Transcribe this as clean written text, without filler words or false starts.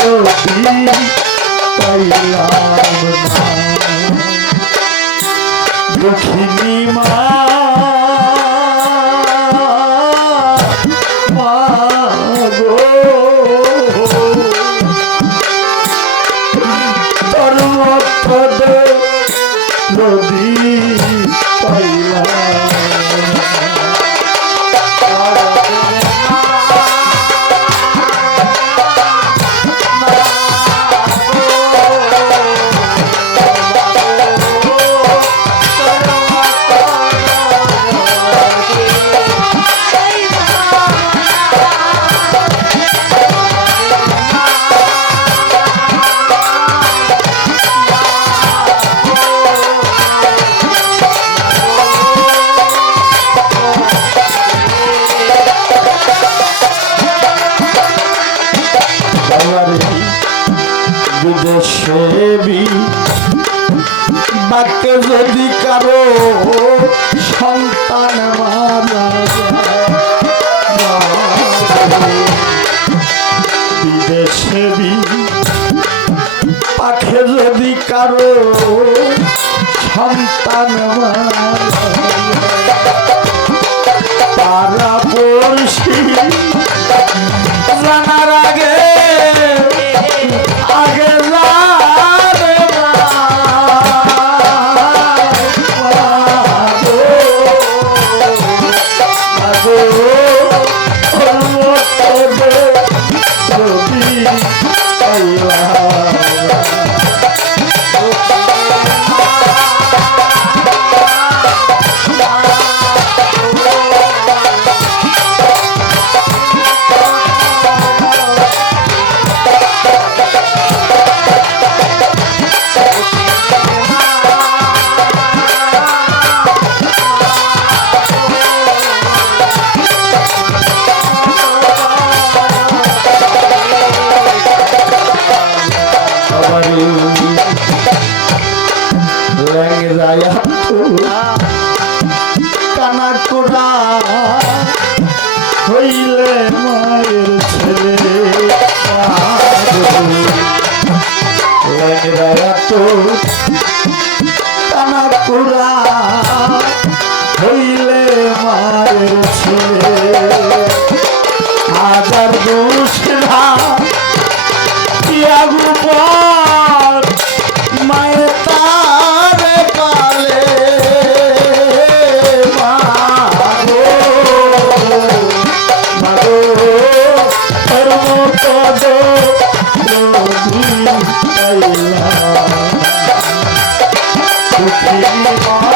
পাইলাম না দুঃখিনী মা গো তোর মতো নদী পাইলাম বিদেশে বাক্যে যদি কারো সন্তান মারা যায় বিদেশে পাখে যদি কারো সন্তান মারা তারা পড়শি জানার আগে কানা কোড়া হইলে মায়ের ছেলে তো কানা কোড়া হইলে মায়ের ছেলে হাজার দুসরা গুপর মায়ের তারে পালে মাগো মাগো তোর মতো দুঃখিনী মা